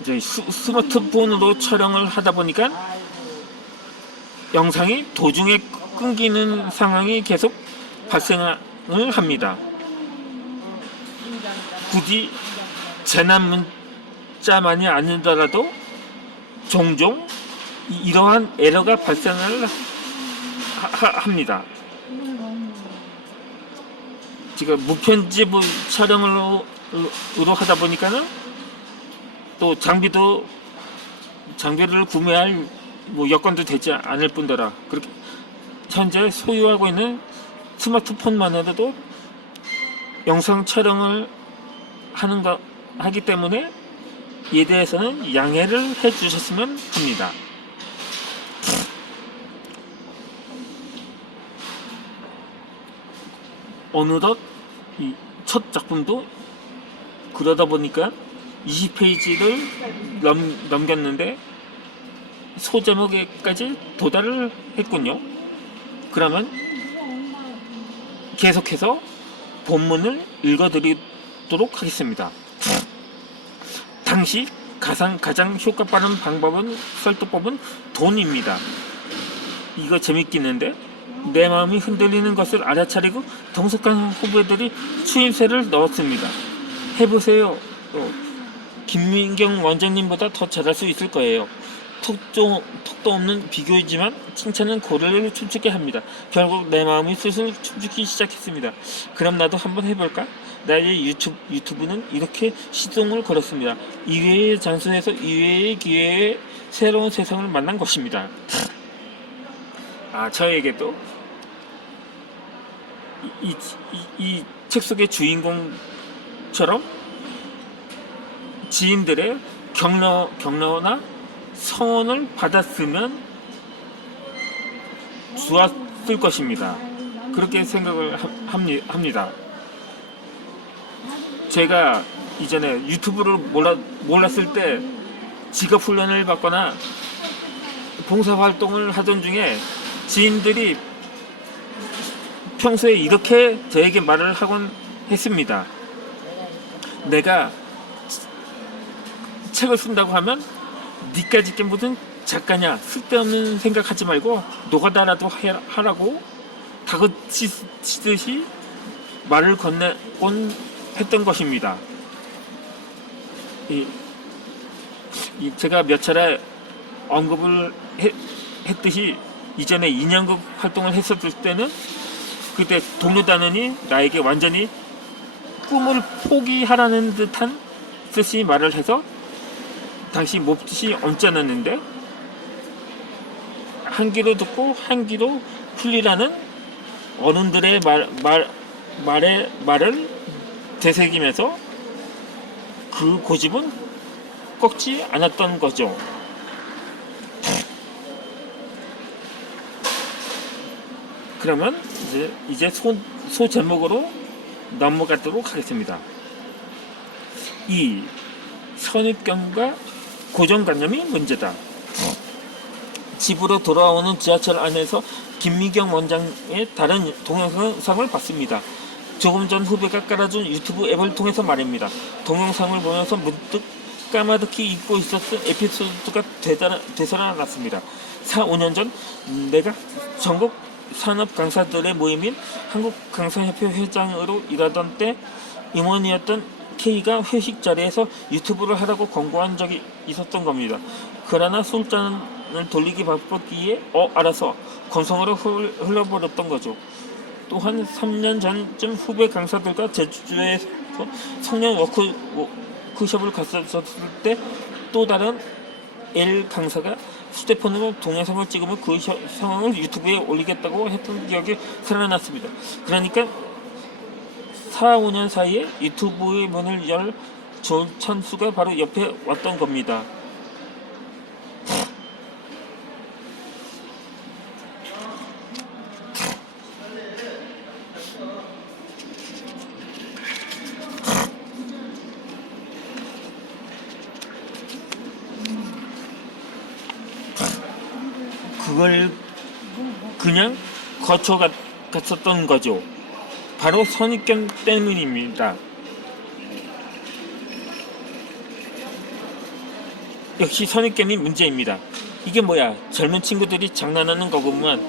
이제 스마트폰으로 촬영을 하다 보니까 영상이 도중에 끊기는 상황이 계속 발생을 합니다. 굳이 재난 문자만이 아니더라도 종종 이러한 에러가 발생을 합니다. 지금 무편집 촬영으로 하다 보니까는 또 장비를 구매할 여건도 되지 않을 뿐더러 그렇게 현재 소유하고 있는 스마트폰만으로도 영상 촬영을 하기 때문에 이에 대해서는 양해를 해주셨으면 합니다. 어느덧 이 첫 작품도 그러다 보니까 20페이지를 넘겼는데 소제목에까지 도달을 했군요. 그러면 계속해서 본문을 읽어드리도록 하겠습니다. 당시 가장 효과 빠른 설득법은 돈입니다. 이거 재밌겠는데? 내 마음이 흔들리는 것을 알아차리고 동석한 후배들이 추임새를 넣었습니다. 해보세요. 김민경 원장님보다 더 잘할 수 있을 거예요. 턱도 없는 비교이지만 칭찬은 고래를 춤추게 합니다. 결국 내 마음이 슬슬 춤추기 시작했습니다. 그럼 나도 한번 해볼까? 나의 유튜브는 이렇게 시동을 걸었습니다. 이외의 장소에서 이외의 기회에 새로운 세상을 만난 것입니다. 저에게도 이 책 속의 주인공처럼 지인들의 격려나 성원을 받았으면 좋았을 것입니다. 그렇게 생각을 합니다. 제가 이전에 유튜브를 몰랐을 때 직업 훈련을 받거나 봉사활동을 하던 중에 지인들이 평소에 이렇게 저에게 말을 하곤 했습니다. 내가 책을 쓴다고 하면 니까짓 게 무슨 작가냐, 쓸데없는 생각하지 말고 노가다라도 하라고 다그치듯이 말을 건네곤 했던 것입니다. 제가 몇 차례 언급을 했듯이 이전에 2년급 활동을 했었을 때는 그때 동료단원이 나에게 완전히 꿈을 포기하라는 듯한 뜻이 말을 해서 당시 몹시 언짢았는데 한 귀로 듣고 한 귀로 풀리라는 어른들의 말을 되새기면서 그 고집은 꺾지 않았던 거죠. 그러면 이제 소 제목으로 넘어가도록 하겠습니다. 2. 선입견과 고정관념이 문제다. 집으로 돌아오는 지하철 안에서 김미경 원장의 다른 동영상을 봤습니다. 조금 전 후배가 깔아준 유튜브 앱을 통해서 말입니다. 동영상을 보면서 문득 까마득히 잊고 있었던 에피소드가 되살아났습니다. 4-5년 전 내가 전국 산업 강사들의 모임인 한국강사협회 회장으로 일하던 때 임원이었던 K가 회식 자리에서 유튜브를 하라고 권고한 적이 있었던 겁니다. 그러나 술잔을 돌리기 바빴기에 알아서 건성으로 흘러버렸던 거죠. 또한 3년 전쯤 후배 강사들과 제주도에서 청년 워크숍을 갔었을 때 또 다른 L 강사가 휴대폰으로 동영상을 찍으면 그 상황을 유튜브에 올리겠다고 했던 기억이 살아났습니다. 그러니까 4-5년 사이에 유튜브의 문을 열 좋은 찬스가 바로 옆에 왔던 겁니다. 그걸 그냥 거쳐갔었던 거죠. 바로 선입견 때문입니다. 역시 선입견이 문제입니다. 이게 뭐야? 젊은 친구들이 장난하는 거구만.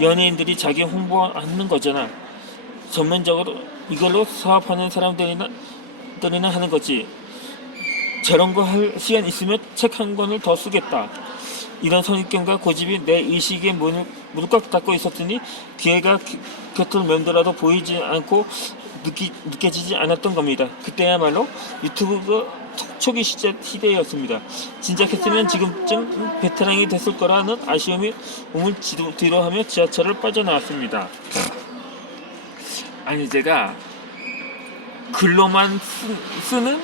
연예인들이 자기 홍보하는 거잖아. 전면적으로 이걸로 사업하는 사람들이나 하는 거지. 저런 거 할 시간 있으면 책 한 권을 더 쓰겠다. 이런 선입견과 고집이 내 의식에 문을 꽉 닫고 있었더니 기회가 곁을 맴돌아도 보이지 않고 느껴지지 않았던 겁니다. 그때야말로 유튜브가 초기 시대였습니다. 진작했으면 지금쯤 베테랑이 됐을 거라는 아쉬움이 몸을 뒤로하며 지하철을 빠져나왔습니다. 아니, 제가 글로만 쓰는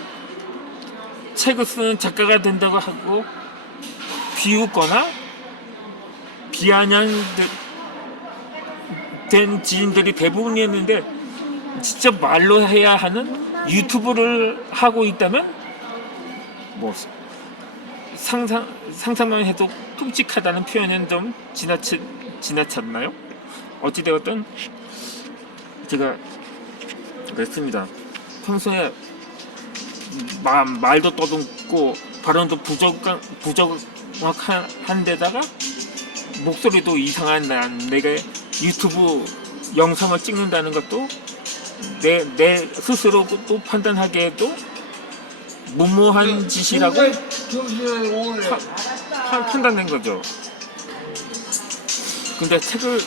책을 쓰는 작가가 된다고 하고 비웃거나 비아냥된 지인들이 대부분이었는데, 직접 말로 해야 하는 유튜브를 하고 있다면 뭐 상상만 해도 끔찍하다는 표현은 좀 지나쳤나요? 어찌되었든 제가 그랬습니다. 평소에 말도 떠듬고 발언도 부정확한 데다가 목소리도 이상한 내가 유튜브 영상을 찍는다는 것도 내 스스로 또 판단하기에도 무모한 짓이라고 판단된 거죠. 근데 책을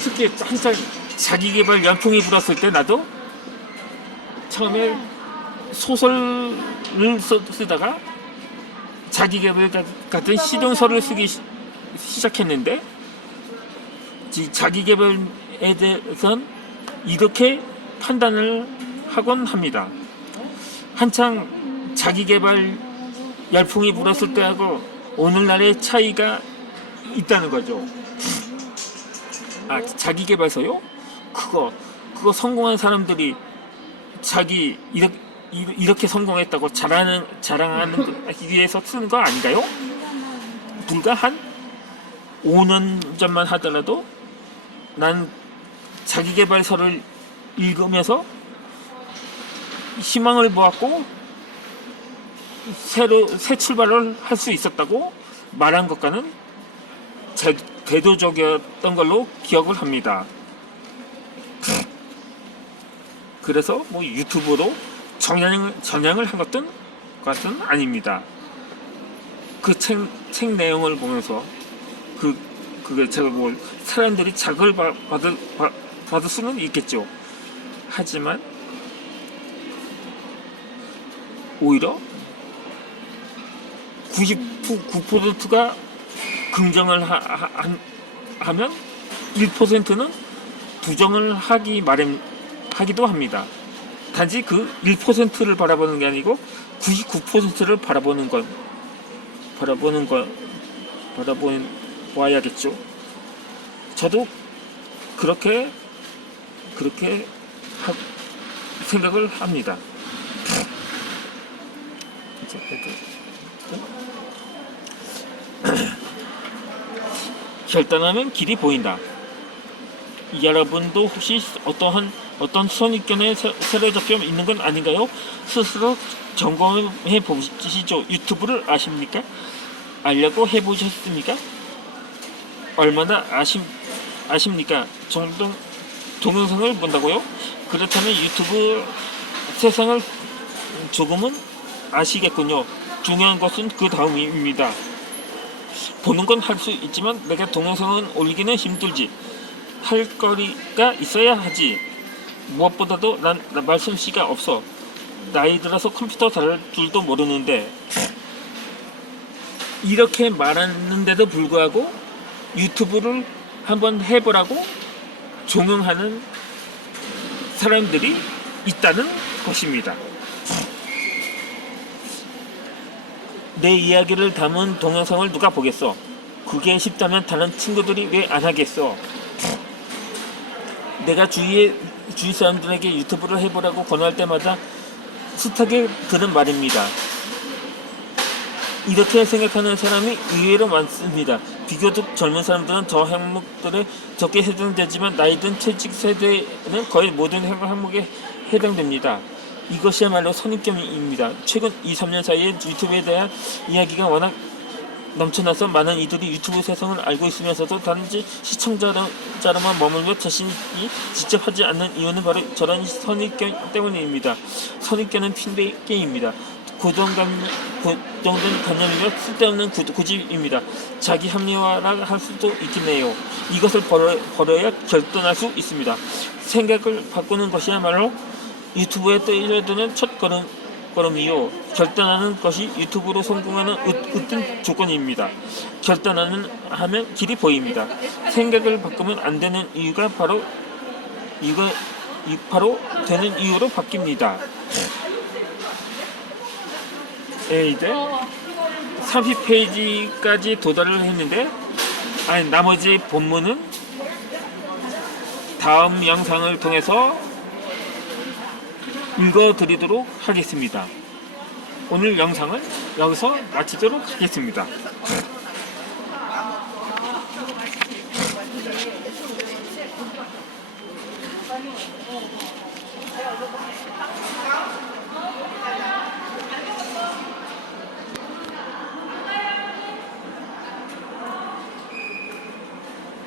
특히 한창 자기계발 열풍이 불었을 때 나도 처음에 소설을 쓰다가 자기계발 같은 실용서를 쓰기 시작했는데, 자기계발에 대해서는 이렇게 판단을 하곤 합니다. 한창 자기계발 열풍이 불었을 때하고 오늘날의 차이가 있다는 거죠. 자기계발서요? 그거 성공한 사람들이 자기 이렇게 성공했다고 자랑하는 위해서 쓰는 거 아닌가요? 불과 한 5년 전만 하더라도 난 자기계발서를 읽으면서 희망을 보았고 새 출발을 할 수 있었다고 말한 것과는 대도적이었던 걸로 기억을 합니다. 그래서 뭐 유튜브로 전향을 한 것은 아닙니다. 그 책 내용을 보면서 그게 제가 뭐 사람들이 자극을 받을 수는 있겠죠. 하지만 오히려 99%가 긍정을 하면 1%는 부정을 하기도 합니다. 단지 그 1%를 바라보는 게 아니고 99%를 바라봐야겠죠. 저도 그렇게 생각을 합니다. 결단하면 길이 보인다. 여러분도 혹시 어떤 선입견에 사로잡혀 있는 건 아닌가요? 스스로 점검해 보시죠. 유튜브를 아십니까? 알려고 해보셨습니까? 얼마나 아십니까? 정도 동영상을 본다고요? 그렇다면 유튜브 세상을 조금은 아시겠군요. 중요한 것은 그 다음입니다. 보는 건 할 수 있지만 내가 동영상은 올리기는 힘들지. 할 거리가 있어야 하지. 무엇보다도 난 말솜씨가 없어. 나이 들어서 컴퓨터 다룰 줄도 모르는데. 이렇게 말하는데도 불구하고 유튜브를 한번 해보라고 종용하는 사람들이 있다는 것입니다. 내 이야기를 담은 동영상을 누가 보겠어? 그게 쉽다면 다른 친구들이 왜 안 하겠어? 내가 주위 사람들에게 유튜브를 해보라고 권할 때마다 숱하게 들은 말입니다. 이렇게 생각하는 사람이 의외로 많습니다. 비교적 젊은 사람들은 저 항목들에 적게 해당되지만 나이 든 채직 세대는 거의 모든 항목에 해당됩니다. 이것이야말로 선입견입니다. 최근 2, 3년 사이에 유튜브에 대한 이야기가 워낙 넘쳐나서 많은 이들이 유튜브 세상을 알고 있으면서도 단지 시청자로만 머물며 자신이 직접 하지 않는 이유는 바로 저런 선입견 때문입니다. 선입견은 핑계입니다. 고정된 관념이며 쓸데없는 고집입니다. 자기 합리화라 할 수도 있겠네요. 이것을 버려야 결단할 수 있습니다. 생각을 바꾸는 것이야말로 유튜브에 뛰어드는 첫 걸음이요. 결단하는 것이 유튜브로 성공하는 으뜸 조건입니다. 하면 길이 보입니다. 생각을 바꾸면 안 되는 이유가 바로 되는 이유로 바뀝니다. 이제 30페이지까지 도달을 했는데 나머지 본문은 다음 영상을 통해서 읽어드리도록 하겠습니다. 오늘 영상은 여기서 마치도록 하겠습니다.